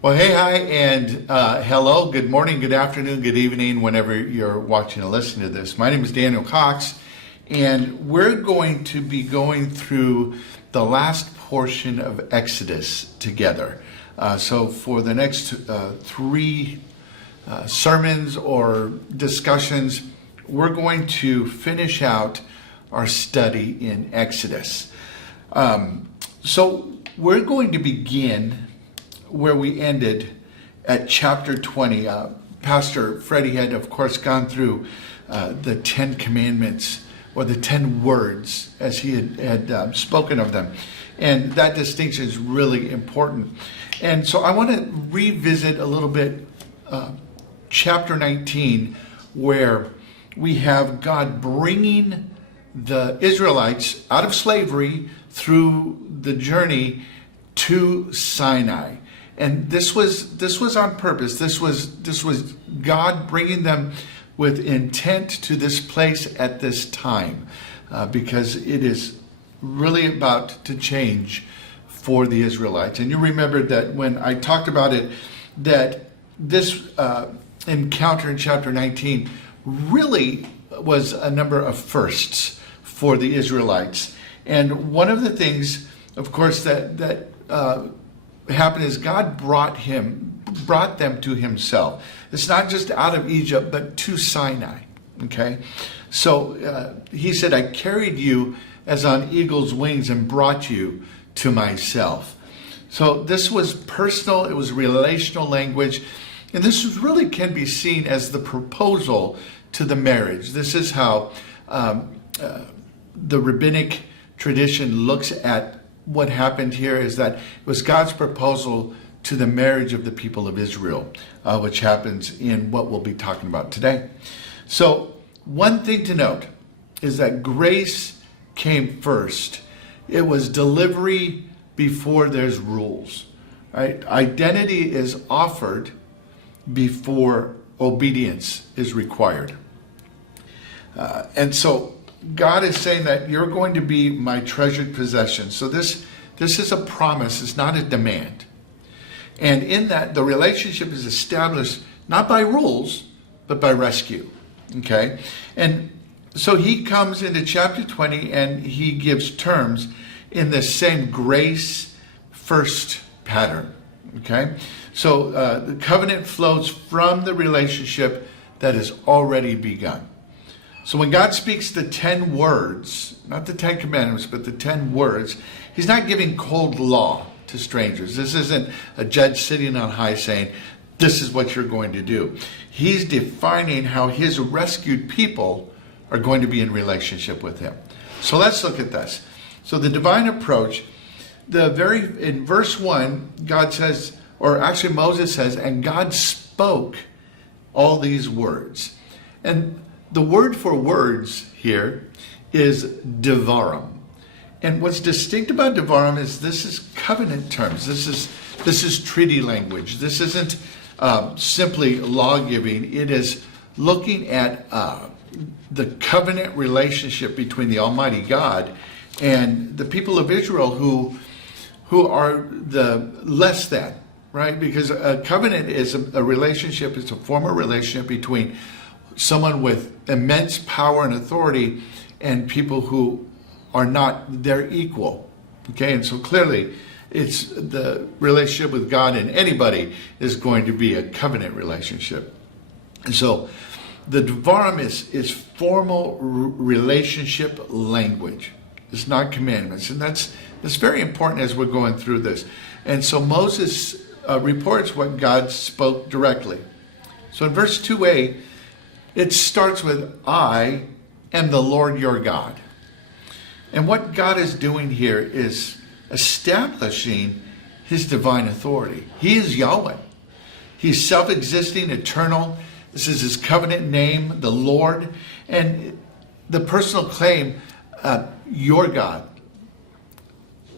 Well, hey, hi, and hello, good morning, good afternoon, good evening, whenever you're watching or listening to this. My name is Daniel Cox, and we're going to be going through the last portion of Exodus together. So for the next three sermons or discussions, we're going to finish out our study in Exodus. So we're going to begin where we ended at chapter 20. Pastor Freddie had, of course, gone through the 10 commandments, or the 10 words, as he had spoken of them. And that distinction is really important. And so I want to revisit a little bit chapter 19, where we have God bringing the Israelites out of slavery through the journey to Sinai. And this was on purpose. This was God bringing them with intent to this place at this time, because it is really about to change for the Israelites. And you remember that when I talked about it, that this encounter in chapter 19 really was a number of firsts for the Israelites. And one of the things, of course, that happened is God brought them to himself. It's not just out of Egypt, but to Sinai. Okay, so he said, "I carried you as on eagle's wings and brought you to myself." So this was personal. It was relational language, and this really can be seen as the proposal to the marriage. This is how the rabbinic tradition looks at what happened here, is that it was God's proposal to the marriage of the people of Israel, which happens in what we'll be talking about today. So one thing to note is that grace came first. It was delivery before there's rules. Right? Identity is offered before obedience is required. And so God is saying that you're going to be my treasured possession. So this is a promise, it's not a demand. And in that, the relationship is established not by rules, but by rescue. Okay? And so he comes into chapter 20 and he gives terms in the same grace first pattern. Okay? So the covenant flows from the relationship that has already begun. So when God speaks the 10 words, not the 10 commandments, but the 10 words, he's not giving cold law to strangers. This isn't a judge sitting on high saying, this is what you're going to do. He's defining how his rescued people are going to be in relationship with him. So let's look at this. So the divine approach, in verse 1, God says, or actually Moses says, and God spoke all these words. And the word for words here is devarim. And what's distinct about devarim is this is covenant terms. This is treaty language. This isn't simply law giving. It is looking at the covenant relationship between the Almighty God and the people of Israel who are the less than, right? Because a covenant is a relationship. It's a formal relationship between someone with immense power and authority and people who are not their equal. Okay, and so clearly it's the relationship with God, and anybody is going to be a covenant relationship. And so the Devarim is formal relationship language. It's not commandments. And that's very important as we're going through this. And so Moses reports what God spoke directly. So in verse 2a, it starts with, I am the Lord your God. And what God is doing here is establishing his divine authority. He is Yahweh. He's self-existing, eternal. This is his covenant name, the Lord. And the personal claim, your God.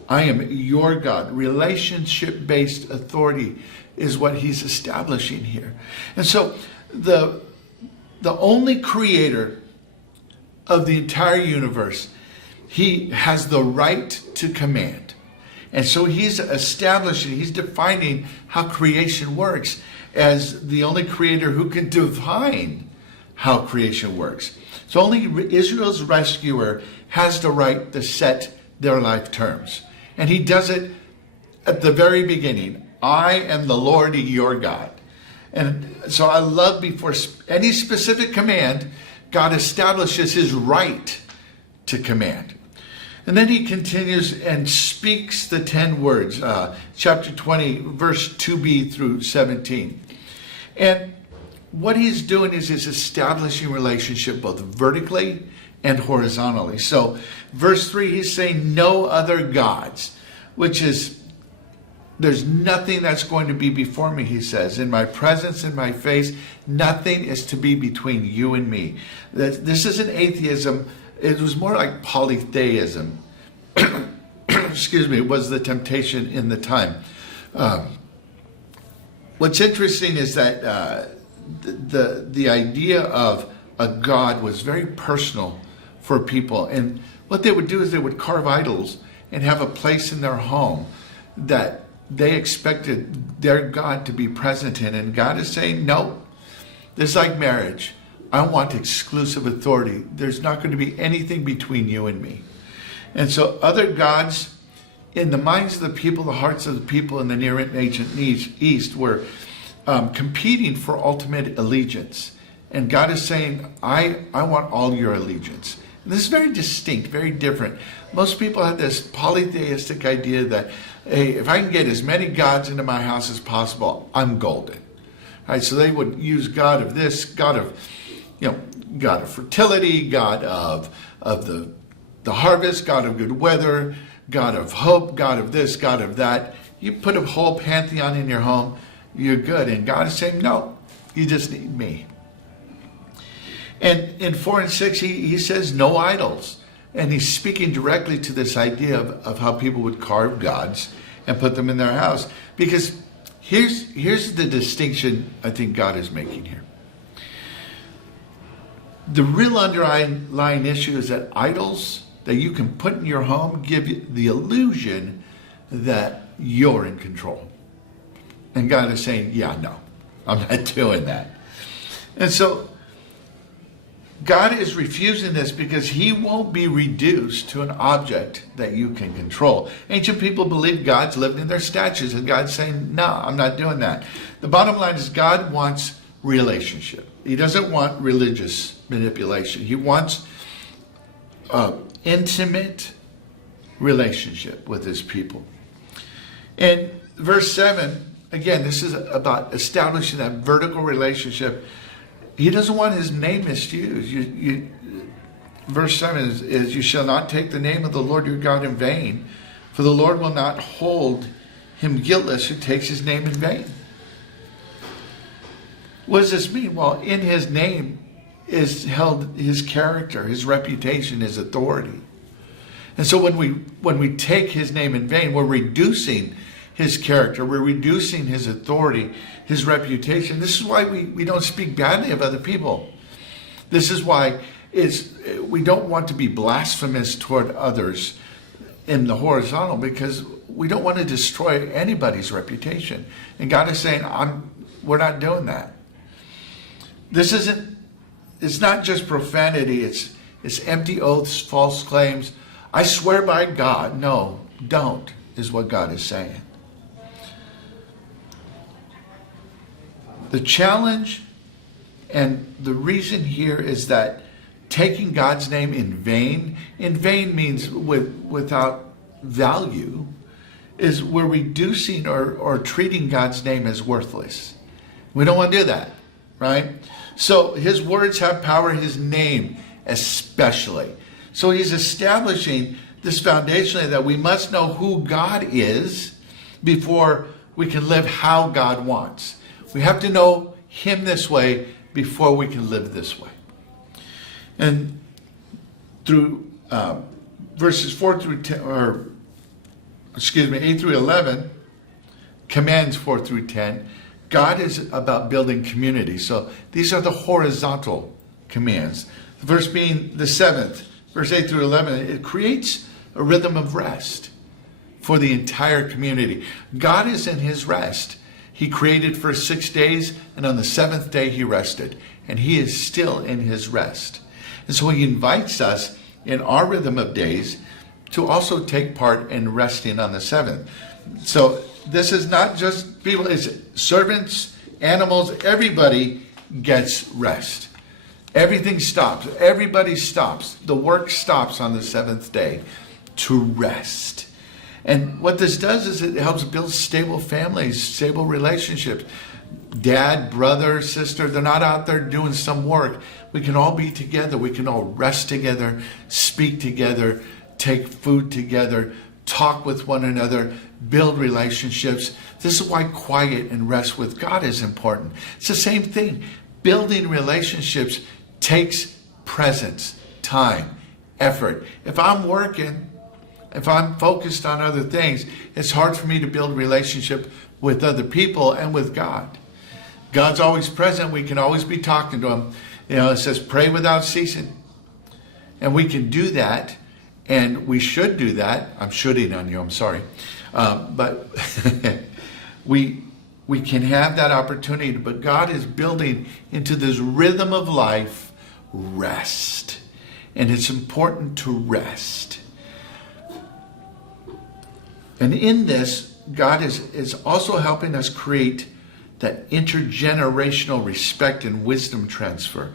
I am your God. Relationship-based authority is what he's establishing here. And so the only creator of the entire universe, he has the right to command. And so he's establishing, he's defining how creation works as the only creator who can define how creation works. So only Israel's rescuer has the right to set their life terms. And he does it at the very beginning. I am the Lord your God. And so I love before any specific command, God establishes his right to command. And then he continues and speaks the 10 words, chapter 20, verse 2b through 17. And what he's doing is he's establishing relationship both vertically and horizontally. So verse 3, he's saying no other gods, which is, there's nothing that's going to be before me, he says. In my presence, in my face, nothing is to be between you and me. This isn't atheism. It was more like polytheism. Excuse me, was the temptation in the time. What's interesting is that the idea of a god was very personal for people. And what they would do is they would carve idols and have a place in their home that they expected their God to be present in. And God is saying, no, this is like marriage. I want exclusive authority. There's not going to be anything between you and me. And so other gods, in the minds of the people, the hearts of the people in the Near and Ancient East were competing for ultimate allegiance. And God is saying, I want all your allegiance. And this is very distinct, very different. Most people have this polytheistic idea that, hey, if I can get as many gods into my house as possible, I'm golden. Right? So they would use God of this, God of, God of fertility, God of the harvest, God of good weather, God of hope, God of this, God of that. You put a whole pantheon in your home, you're good. And God is saying, no, you just need me. And in 4 and 6, he says no idols. And he's speaking directly to this idea of how people would carve gods and put them in their house. Because here's the distinction I think God is making here. The real underlying issue is that idols that you can put in your home give you the illusion that you're in control. And God is saying, yeah, no, I'm not doing that. And so God is refusing this because he won't be reduced to an object that you can control. Ancient people believed gods lived in their statues, and God's saying, no, I'm not doing that. The bottom line is God wants relationship. He doesn't want religious manipulation. He wants intimate relationship with his people. In verse 7, again, this is about establishing that vertical relationship. He doesn't want his name misused. Verse 7 is, you shall not take the name of the Lord your God in vain, for the Lord will not hold him guiltless who takes his name in vain. What does this mean? Well, in his name is held his character, his reputation, his authority. And so when we take his name in vain, we're reducing his character, we're reducing his authority, his reputation. This is why we don't speak badly of other people. This is why we don't want to be blasphemous toward others in the horizontal, because we don't want to destroy anybody's reputation. And God is saying, we're not doing that. It's not just profanity, it's empty oaths, false claims. I swear by God. No, don't, is what God is saying. The challenge and the reason here is that taking God's name in vain means without value, is we're reducing or treating God's name as worthless. We don't want to do that, right? So his words have power, his name especially. So he's establishing this foundationally that we must know who God is before we can live how God wants. We have to know him this way before we can live this way. And through verses 4 through 10, 8 through 11, commands 4 through 10, God is about building community. So these are the horizontal commands. The verse being the 7th, verse 8 through 11, it creates a rhythm of rest for the entire community. God is in his rest. He created for 6 days, and on the seventh day he rested. And he is still in his rest. And so he invites us in our rhythm of days to also take part in resting on the seventh. So this is not just people, it's servants, animals, everybody gets rest. Everything stops. Everybody stops. The work stops on the seventh day to rest. And what this does is it helps build stable families, stable relationships. Dad, brother, sister, they're not out there doing some work. We can all be together. We can all rest together, speak together, take food together, talk with one another, build relationships. This is why quiet and rest with God is important. It's the same thing. Building relationships takes presence, time, effort. If I'm working, if I'm focused on other things, it's hard for me to build relationship with other people and with God. God's always present. We can always be talking to him. It says pray without ceasing. And we can do that, and we should do that. I'm shooting on you, I'm sorry. But we can have that opportunity, but God is building into this rhythm of life rest. And it's important to rest. And in this, God is also helping us create that intergenerational respect and wisdom transfer.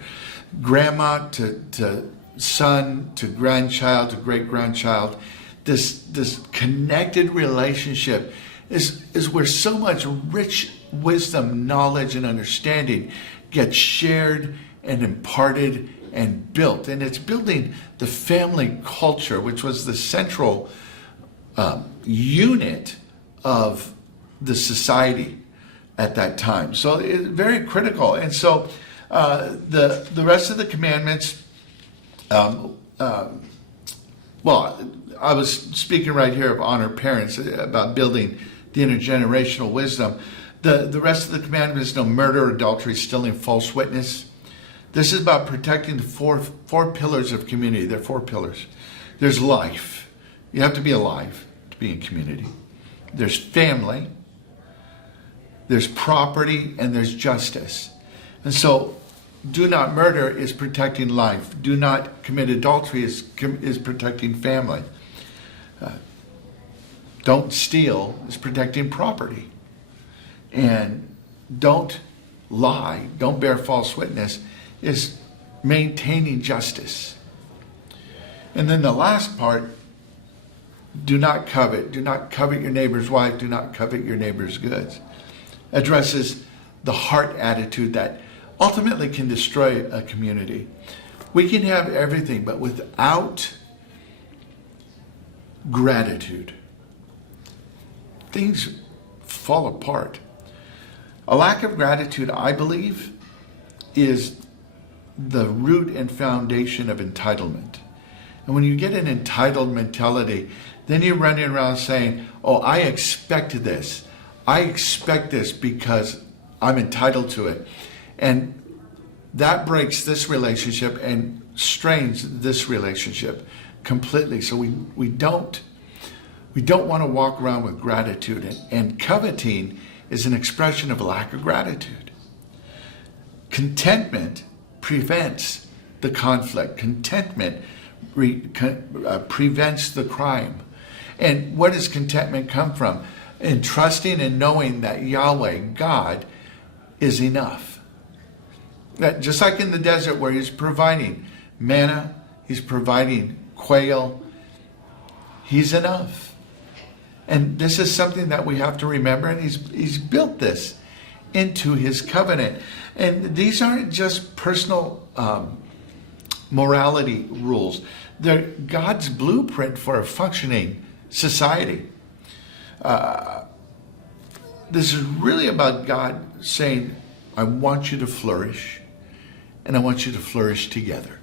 Grandma to son, to grandchild, to great-grandchild. This connected relationship is where so much rich wisdom, knowledge, and understanding gets shared and imparted and built. And it's building the family culture, which was the central unit of the society at that time. So it's very critical. And so the rest of the commandments, well, I was speaking right here of honor parents, about building the intergenerational wisdom. The rest of the commandments, no murder, adultery, stealing, false witness. This is about protecting the four pillars of community. There are 4 pillars. There's life. You have to be alive to be in community. There's family. There's property, and there's justice. And so do not murder is protecting life. Do not commit adultery is protecting family. Don't steal is protecting property. And don't lie, don't bear false witness is maintaining justice. And then the last part, do not covet. Do not covet your neighbor's wife. Do not covet your neighbor's goods. Addresses the heart attitude that ultimately can destroy a community. We can have everything, but without gratitude, things fall apart. A lack of gratitude, I believe, is the root and foundation of entitlement. And when you get an entitled mentality, then you're running around saying, oh, I expect this. I expect this because I'm entitled to it. And that breaks this relationship and strains this relationship completely. So we don't want to walk around with gratitude. And coveting is an expression of a lack of gratitude. Contentment prevents the conflict. Contentment prevents the crime. And where does contentment come from? In trusting and knowing that Yahweh, God, is enough. That just like in the desert where he's providing manna, he's providing quail, he's enough. And this is something that we have to remember, and he's built this into his covenant. And these aren't just personal morality rules. They're God's blueprint for a functioning society. This is really about God saying, I want you to flourish, and I want you to flourish together.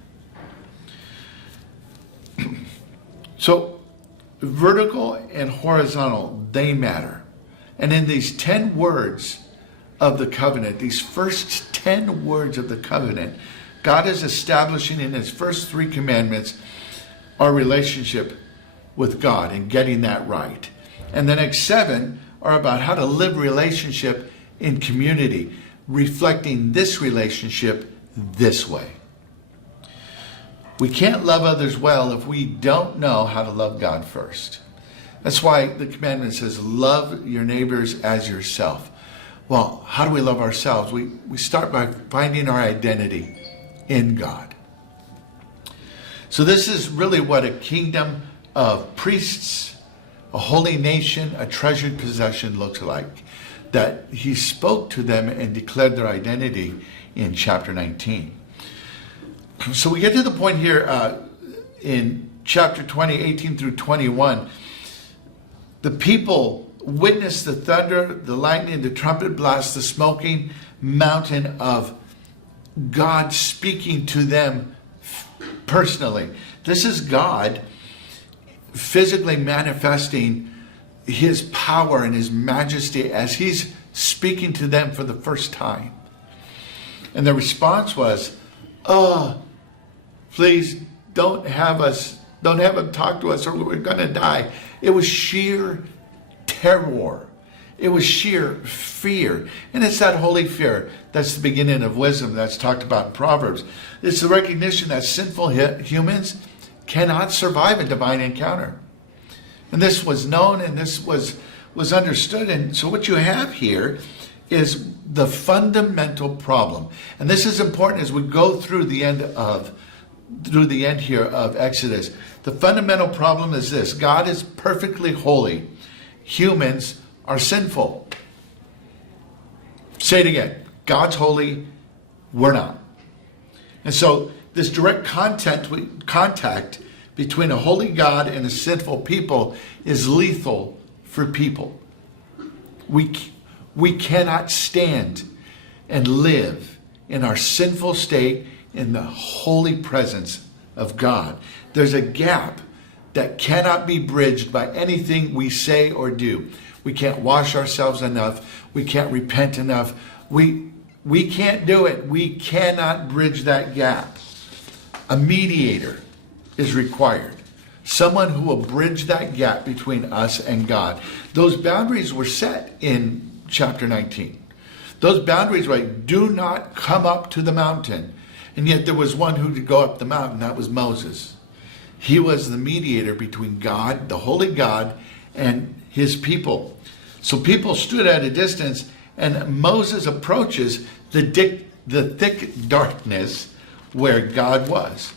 So, vertical and horizontal, they matter. And in these 10 words of the covenant, these first 10 words of the covenant, God is establishing in his first 3 commandments our relationship with God and getting that right. And the next 7 are about how to live relationship in community, reflecting this relationship this way. We can't love others well if we don't know how to love God first. That's why the commandment says, love your neighbors as yourself. Well, how do we love ourselves? We start by finding our identity in God. So this is really what a kingdom of priests, a holy nation, a treasured possession looks like. That he spoke to them and declared their identity in chapter 19. So we get to the point here in chapter 20, 18 through 21. The people witnessed the thunder, the lightning, the trumpet blast, the smoking mountain of God speaking to them personally. This is God physically manifesting his power and his majesty as he's speaking to them for the first time. And the response was, oh, please don't have him talk to us or we're going to die. It was sheer terror. It was sheer fear. And it's that holy fear that's the beginning of wisdom that's talked about in Proverbs. It's the recognition that sinful humans cannot survive a divine encounter. And this was known and this was understood. And so what you have here is the fundamental problem. And this is important as we go through the end here of Exodus. The fundamental problem is this: God is perfectly holy. Humans are sinful. Say it again. God's holy, we're not. And so this direct contact between a holy God and a sinful people is lethal for people. We cannot stand and live in our sinful state in the holy presence of God. There's a gap that cannot be bridged by anything we say or do. We can't wash ourselves enough. We can't repent enough. We can't do it. We cannot bridge that gap. A mediator is required. Someone who will bridge that gap between us and God. Those boundaries were set in chapter 19. Those boundaries were like, do not come up to the mountain. And yet there was one who could go up the mountain. That was Moses. He was the mediator between God, the holy God, and his people. So people stood at a distance, and Moses approaches the thick darkness where God was.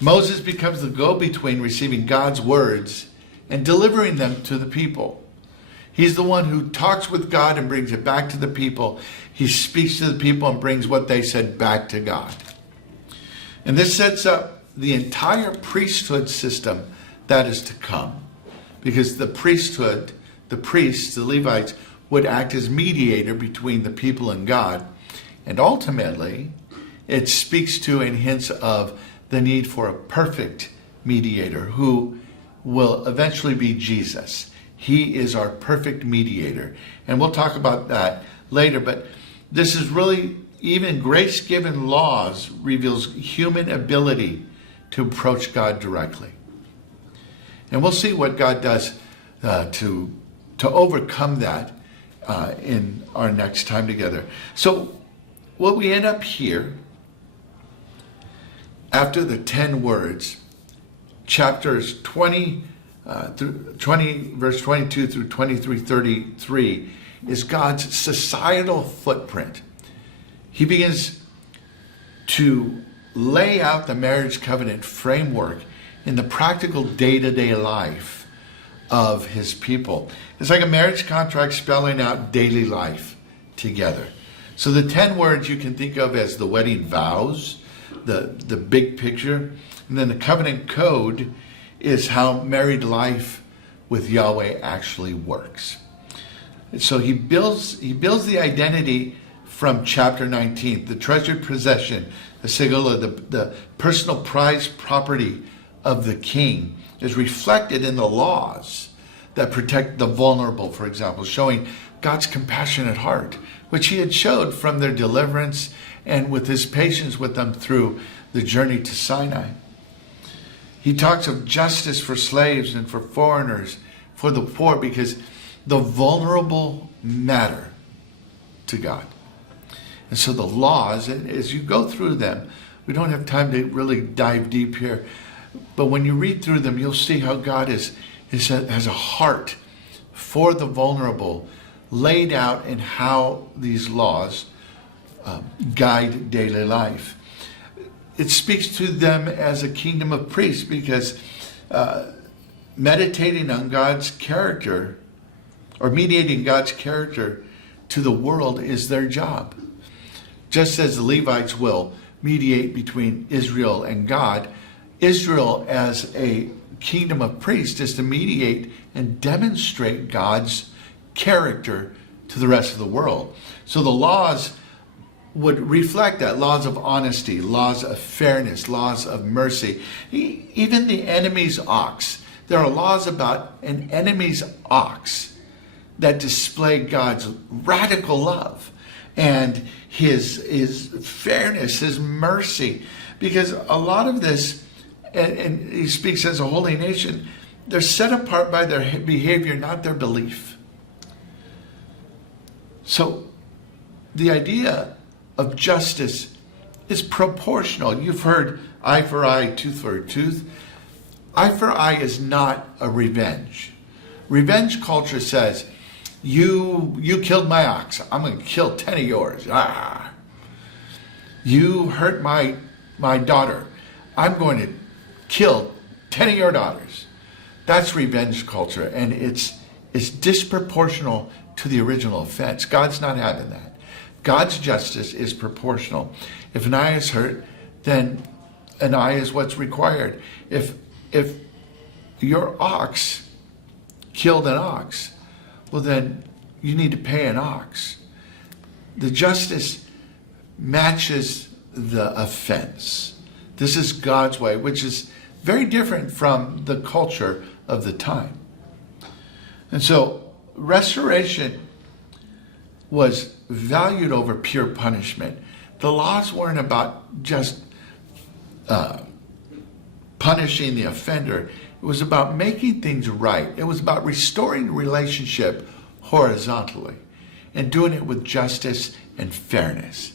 Moses becomes the go-between, receiving God's words and delivering them to the people. He's the one who talks with God and brings it back to the people. He speaks to the people and brings what they said back to God. And this sets up the entire priesthood system that is to come. Because the priesthood, the priests, the Levites, would act as mediator between the people and God. And ultimately, it speaks to and hints of the need for a perfect mediator who will eventually be Jesus. He is our perfect mediator. And we'll talk about that later. But this is really, even grace-given laws reveals human ability to approach God directly. And we'll see what God does to overcome that in our next time together. So what we end up here, after the 10 words, chapters 20 verse 22 through 23:33, is God's societal footprint. He begins to lay out the marriage covenant framework in the practical day-to-day life of his people. It's like a marriage contract spelling out daily life together. So the 10 words you can think of as the wedding vows, the big picture, and then the covenant code is how married life with Yahweh actually works. And so he builds the identity from chapter 19, the treasured possession, the segula, the personal prized property of the king, is reflected in the laws that protect the vulnerable, for example, showing God's compassionate heart, which he had showed from their deliverance and with his patience with them through the journey to Sinai. He talks of justice for slaves and for foreigners, for the poor, because the vulnerable matter to God. And so the laws, and as you go through them, we don't have time to really dive deep here, but when you read through them, you'll see how God has a heart for the vulnerable laid out in how these laws guide daily life. It speaks to them as a kingdom of priests, because meditating on God's character, or mediating God's character to the world, is their job. Just as the Levites will mediate between Israel and God, Israel as a kingdom of priests is to mediate and demonstrate God's character to the rest of the world. So the laws would reflect that. Laws of honesty, laws of fairness, laws of mercy. Even the enemy's ox. There are laws about an enemy's ox that display God's radical love and his fairness, his mercy. Because a lot of this, and he speaks as a holy nation, they're set apart by their behavior, not their belief. So the idea of justice is proportional. You've heard eye for eye, tooth for tooth. Eye for eye is not a revenge. Revenge culture says, you killed my ox, I'm going to kill 10 of yours. Ah. You hurt my daughter, I'm going to kill 10 of your daughters. That's revenge culture, and it's disproportional to the original offense. God's not having that. God's justice is proportional. If an eye is hurt, then an eye is what's required. If your ox killed an ox, well, then you need to pay an ox. The justice matches the offense. This is God's way, which is very different from the culture of the time. And so restoration was valued over pure punishment. The laws weren't about just punishing the offender. It was about making things right. It was about restoring the relationship horizontally and doing it with justice and fairness.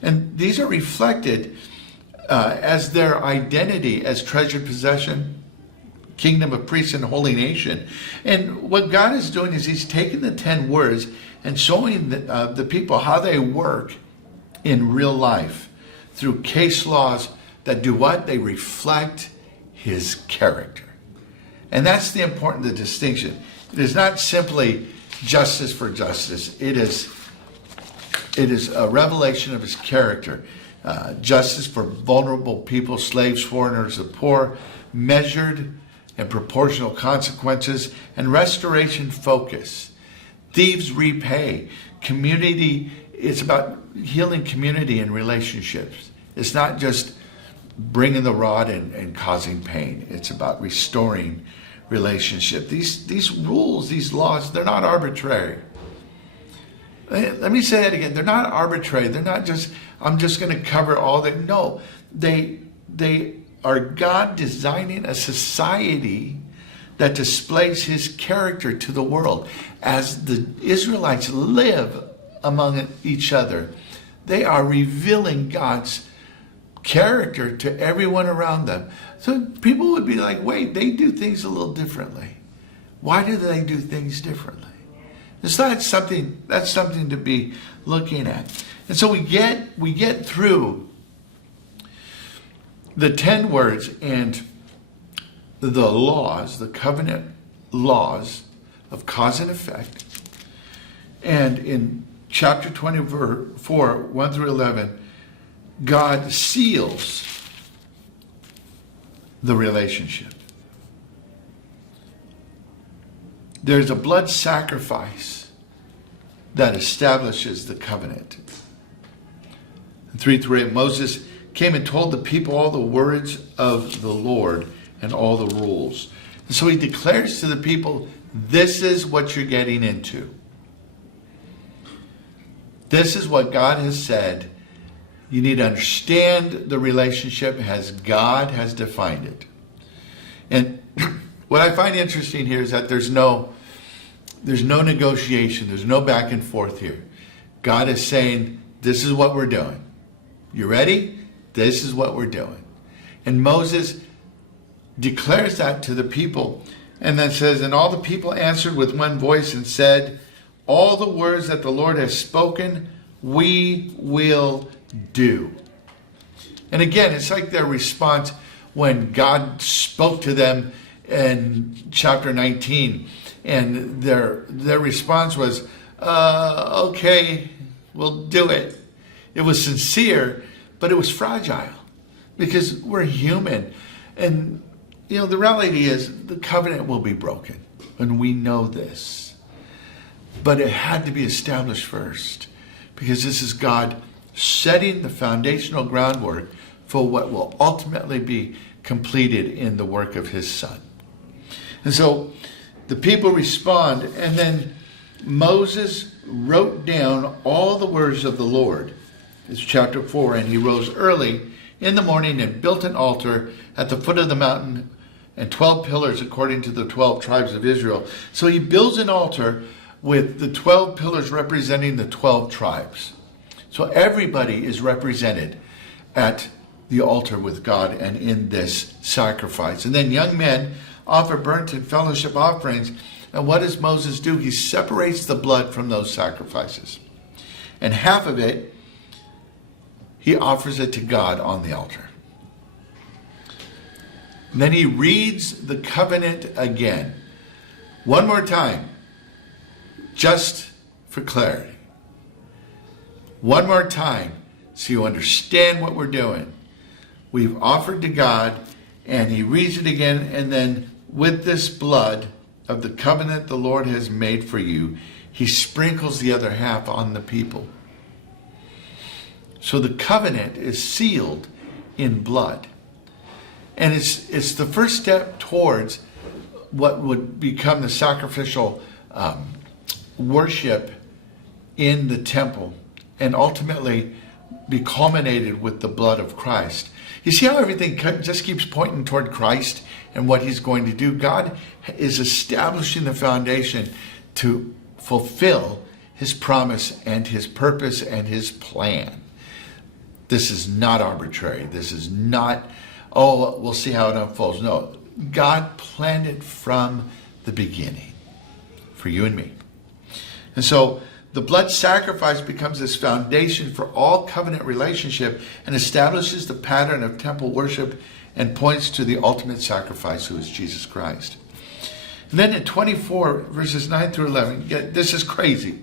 And these are reflected as their identity as treasured possession, kingdom of priests and holy nation. And what God is doing is he's taking the 10 words and showing the people how they work in real life through case laws that do what? They reflect his character. And that's the important distinction. It is not simply justice for justice. It is a revelation of his character. Justice for vulnerable people, slaves, foreigners, the poor, measured and proportional consequences, and restoration focus. Thieves repay. Community, it's about healing community and relationships. It's not just bringing the rod and causing pain. It's about restoring relationship. These rules, these laws, they're not arbitrary. Let me say that again. They're not arbitrary. They're not just, I'm just going to cover all that. No, they are God designing a society that displays his character to the world. As the Israelites live among each other, they are revealing God's character to everyone around them. So people would be like, wait, they do things a little differently. Why do they do things differently? It's not something, that's something to be looking at. And so we get through the 10 words and the laws, the covenant laws of cause and effect. And in chapter 24, 1 through 11, God seals the relationship. There's a blood sacrifice that establishes the covenant. In 3:3, Moses came and told the people all the words of the Lord and all the rules. And so he declares to the people, this is what you're getting into. This is what God has said. You need to understand the relationship as God has defined it. And What I find interesting here is that there's no negotiation. There's no back and forth here. God is saying, this is what we're doing. You ready? This is what we're doing. And Moses declares that to the people. And then says, and all the people answered with one voice and said, all the words that the Lord has spoken, we will do. And again, it's like their response when God spoke to them in chapter 19. And their response was, okay, we'll do it. It was sincere, but it was fragile because we're human. And, the reality is the covenant will be broken. And we know this. But it had to be established first because this is God setting the foundational groundwork for what will ultimately be completed in the work of his Son. And so the people respond, and then Moses wrote down all the words of the Lord. It's chapter 4, and he rose early in the morning and built an altar at the foot of the mountain and 12 pillars according to the 12 tribes of Israel. So he builds an altar with the 12 pillars representing the 12 tribes. So everybody is represented at the altar with God and in this sacrifice. And then young men offer burnt and fellowship offerings. And what does Moses do? He separates the blood from those sacrifices. And half of it, he offers it to God on the altar. And then he reads the covenant again. One more time. Just for clarity. One more time so you understand what we're doing. We've offered to God, and he reads it again, and then with this blood of the covenant the Lord has made for you, he sprinkles the other half on the people. So the covenant is sealed in blood. And it's the first step towards what would become the sacrificial worship in the temple and ultimately be culminated with the blood of Christ. You see how everything just keeps pointing toward Christ and what he's going to do? God is establishing the foundation to fulfill his promise and his purpose and his plan. This is not arbitrary. This is not, we'll see how it unfolds. No, God planned it from the beginning for you and me. And so the blood sacrifice becomes this foundation for all covenant relationship and establishes the pattern of temple worship and points to the ultimate sacrifice, who is Jesus Christ. And then in 24, verses 9 through 11, this is crazy.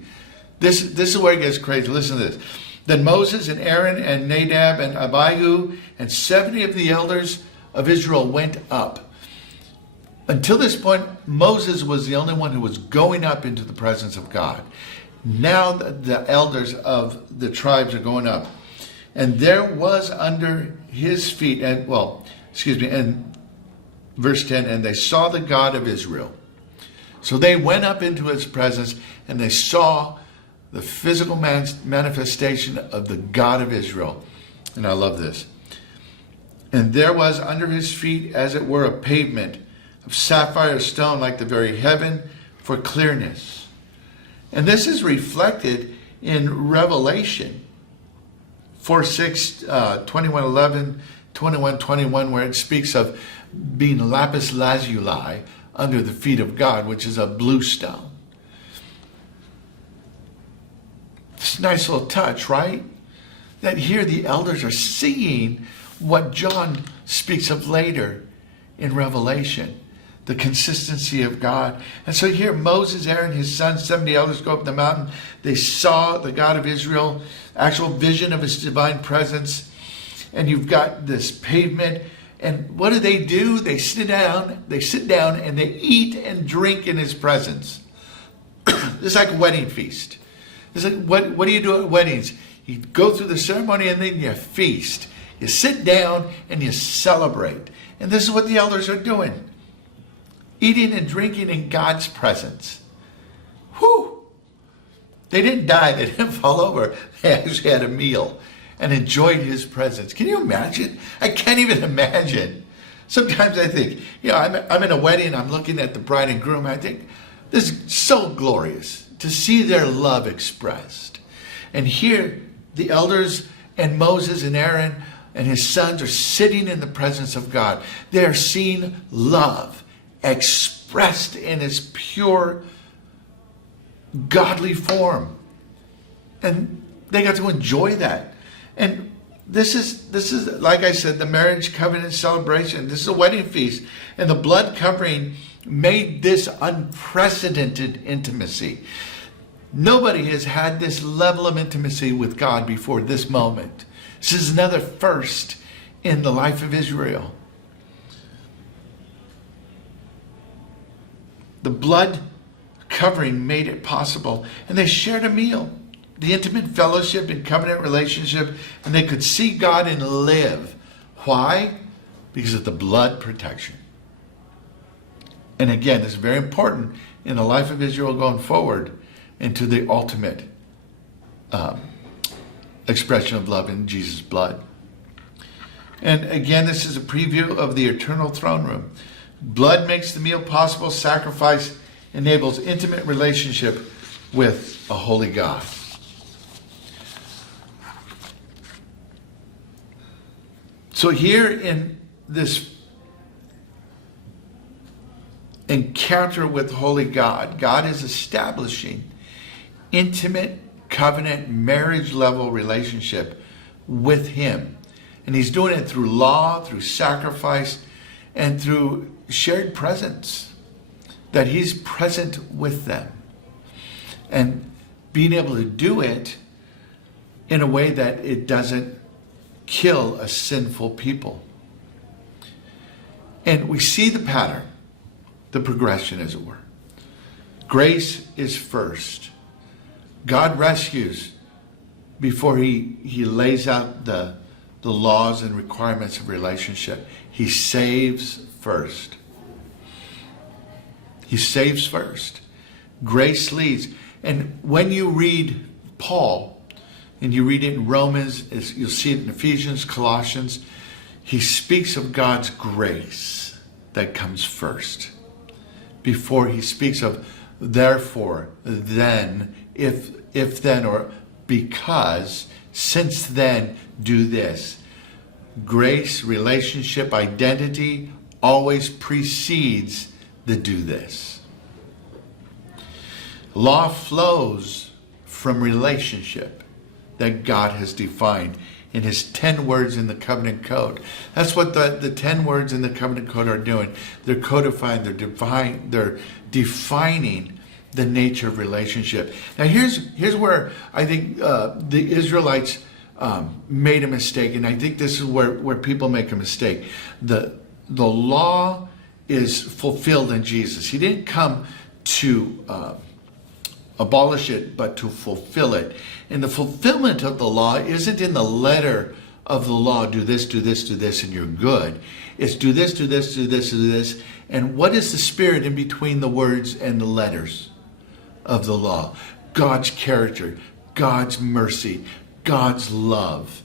This is where it gets crazy. Listen to this. Then Moses and Aaron and Nadab and Abihu and 70 of the elders of Israel went up. Until this point, Moses was the only one who was going up into the presence of God. Now the elders of the tribes are going up. And there was under his feet, and verse 10, and they saw the God of Israel. So they went up into his presence and they saw the physical manifestation of the God of Israel. And I love this. And there was under his feet, as it were, a pavement of sapphire stone like the very heaven for clearness. And this is reflected in Revelation 4:6, 21:11, 21:21, where it speaks of being lapis lazuli under the feet of God, which is a blue stone. It's a nice little touch, right? That here the elders are seeing what John speaks of later in Revelation, the consistency of God. And so here Moses, Aaron, his sons, 70 elders go up the mountain. They saw the God of Israel, actual vision of his divine presence. And you've got this pavement. And what do? They sit down and they eat and drink in his presence. It's like a wedding feast. It's like, what do you do at weddings? You go through the ceremony and then you feast. You sit down and you celebrate. And this is what the elders are doing. Eating and drinking in God's presence. Whew! They didn't die. They didn't fall over. They actually had a meal and enjoyed his presence. Can you imagine? I can't even imagine Sometimes I think, I'm in a wedding, I'm looking at the bride and groom, I think, this is so glorious to see their love expressed. And here, the elders and Moses and Aaron and his sons are sitting in the presence of God. They are seeing love expressed in its pure, godly form. And they got to enjoy that. And this is, like I said, the marriage covenant celebration. This is a wedding feast. And the blood covering made this unprecedented intimacy. Nobody has had this level of intimacy with God before this moment. This is another first in the life of Israel. The blood covering made it possible. And they shared a meal. The intimate fellowship and covenant relationship. And they could see God and live. Why? Because of the blood protection. And again, it's very important in the life of Israel going forward into the ultimate expression of love in Jesus' blood. And again, this is a preview of the eternal throne room. Blood makes the meal possible. Sacrifice enables intimate relationship with a holy God. So here in this encounter with holy God, God is establishing intimate covenant marriage level relationship with him. And he's doing it through law, through sacrifice, and through shared presence. That he's present with them. And being able to do it in a way that it doesn't kill a sinful people. And we see the pattern, the progression as it were. Grace is first. God rescues before he lays out the laws and requirements of relationship. He saves first. He saves first. Grace leads. And when you read Paul, and you read it in Romans, you'll see it in Ephesians, Colossians, he speaks of God's grace that comes first. Before he speaks of therefore, then, if then, or because, since then, do this. Grace, relationship, identity always precedes the do this. Law flows from relationship that God has defined in his 10 words in the covenant code. That's what the 10 words in the covenant code are doing. They're codifying, they're defining the nature of relationship. Now here's where I think the Israelites made a mistake, and I think this is where people make a mistake. The law is fulfilled in Jesus. He didn't come to abolish it, but to fulfill it. And the fulfillment of the law isn't in the letter of the law, do this, do this, do this, and you're good. It's do this, do this, do this, do this. And what is the spirit in between the words and the letters of the law? God's character, God's mercy, God's love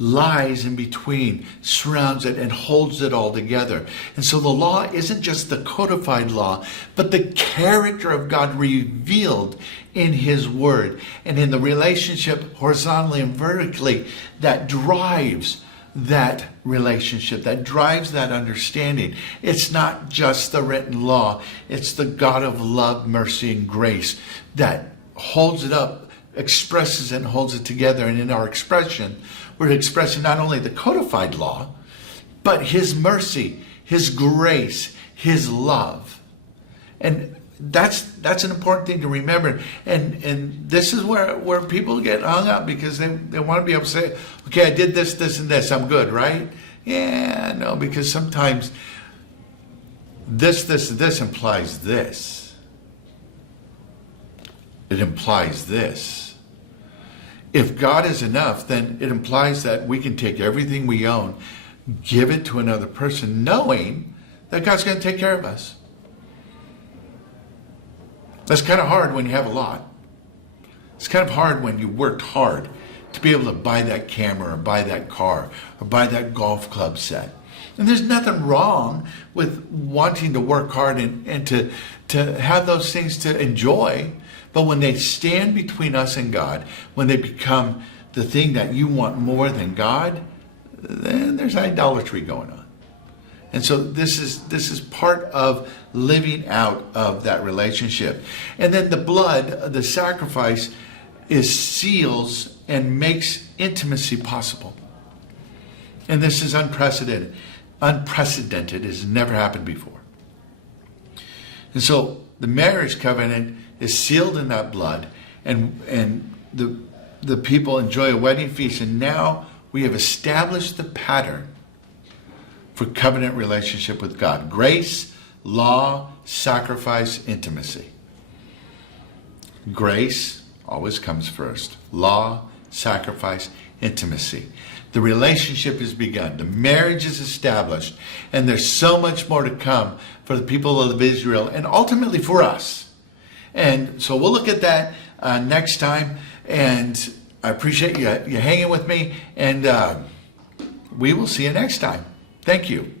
lies in between, surrounds it, and holds it all together. And so the law isn't just the codified law, but the character of God revealed in his word and in the relationship horizontally and vertically that drives that relationship, that drives that understanding. It's not just the written law. It's the God of love, mercy, and grace that holds it up, expresses it, and holds it together. And in our expression, we're expressing not only the codified law, but his mercy, his grace, his love. And that's an important thing to remember. And this is where people get hung up, because they want to be able to say, okay, I did this, this, and this, I'm good, right? Yeah, no, because sometimes this implies this. It implies this. If God is enough, then it implies that we can take everything we own, give it to another person, knowing that God's going to take care of us. That's kind of hard when you have a lot. It's kind of hard when you worked hard to be able to buy that camera or buy that car or buy that golf club set. And there's nothing wrong with wanting to work hard and to have those things to enjoy. But when they stand between us and God, when they become the thing that you want more than God, then there's idolatry going on. And so this is part of living out of that relationship. And then the blood, the sacrifice, seals and makes intimacy possible. And this is unprecedented. Unprecedented. It has never happened before. And so the marriage covenant is sealed in that blood, and the people enjoy a wedding feast, and now we have established the pattern for covenant relationship with God. Grace, law, sacrifice, intimacy. Grace always comes first. Law, sacrifice, intimacy. The relationship is begun. The marriage is established. And there's so much more to come for the people of Israel and ultimately for us. And so we'll look at that next time. And I appreciate you hanging with me. And we will see you next time. Thank you.